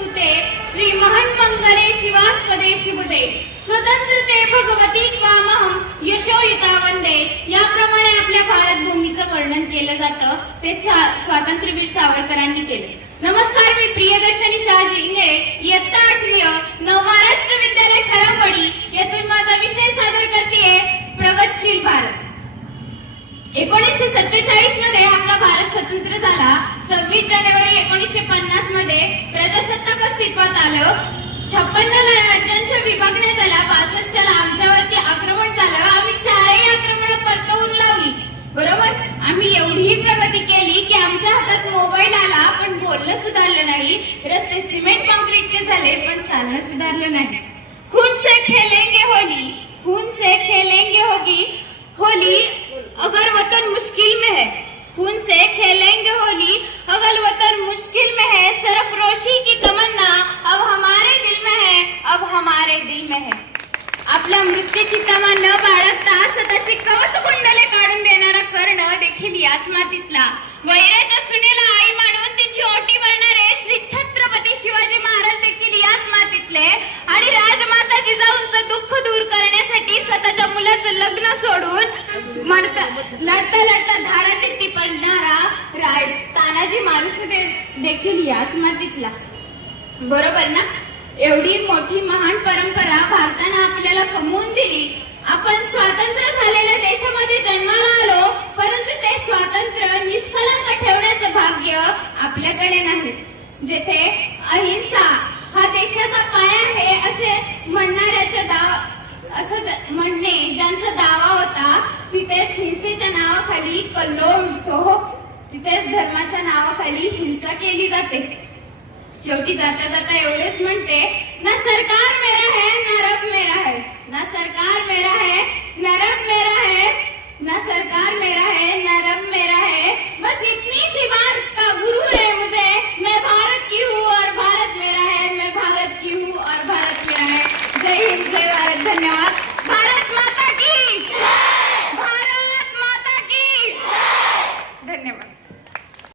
स्तुते श्री महन्मङ्गले शिवास्पदे शुभदे स्वतंत्रते भगवती त्वामहम यशोयुता वंदे याप्रमाणे आपल्या भारत भूमीचं वर्णन केलं जातं ते स्वातंत्र्यवीर सावरकरांनी केलं. नमस्कार मी प्रियदर्शनी शहाजी इंगळे इयत्ता आठवी नव महाराष्ट्र विद्यालय खरापडी यातून माझा विषय सादर करते प्रगतशील भारत. एकोणीसशे सत्तेचाळीसमध्ये आपला भारत स्वतंत्र झाला. सव्वीस जानेवारी एकोणीसशे पन्नासमध्ये प्रजासत्ताक अस्तित्वात आलं. छप्पन्न राज्यांच्या विभागण्या झाल्या. बासष्टच्या आमच्यावरती आक्रमण झालं. आम्ही चारही आक्रमण परतवून लावली. बरोबर? आम्ही एवढी प्रगती केली की आमच्या हातात मोबाईल आला पण बोलणं सुधारलं नाही. रस्ते सिमेंट कॉन्क्रीटचे झाले पण चालणं सुधारलं नाही. खून से खेलेंगे होली. खून से खेलेंगे होगी होली अगर वतन मुश्किल में है खून से खेलेंगे होली अगर वतन मुश्किल में है सरफरोशी की तमन्ना अब हमारे दिल में है अब हमारे दिल में है आपल्या मृत्यूची तमा न बाळगता स्वतःची कवच कुंडले काढून देणारा कर्ण देखील याच मातीतला वैराच्या सुनेला आई मानून तिची ओटी भरणारे श्री छत्रपती शिवाजी महाराज देखील याच मातीतले आणि राजमाता जिजाऊंचं दुःख दूर करण्यासाठी स्वतःच्या मुलाचं लग्न सोडून मरता लढता लढता धारा धारातिट्टी पडणारा राय तानाजी माणूस देखील याच मातीतला बरोबर ना? एवढी मोठी महान परंपरा भारतानं आपल्याला कमवून दिली. आपण स्वातंत्र्य झालेल्या देशामध्ये जन्माला आलो परंतु ते स्वातंत्र्य निष्कलंक ठेवण्याचं भाग्य आपल्याकडे नाही. जेथे अहिंसा हा देशाचा पाया आहे असे म्हणणाऱ्याच्या दावा असं म्हणणे ज्यांचा दावा होता तिथेच हिंसेच्या नावाखाली कल्लोळ उठतो हो. तिथेच धर्माच्या नावाखाली हिंसा केली जाते. शेवटी जाता जाता एवढेच म्हणते ना सरकार मेरा है ना रब मेरा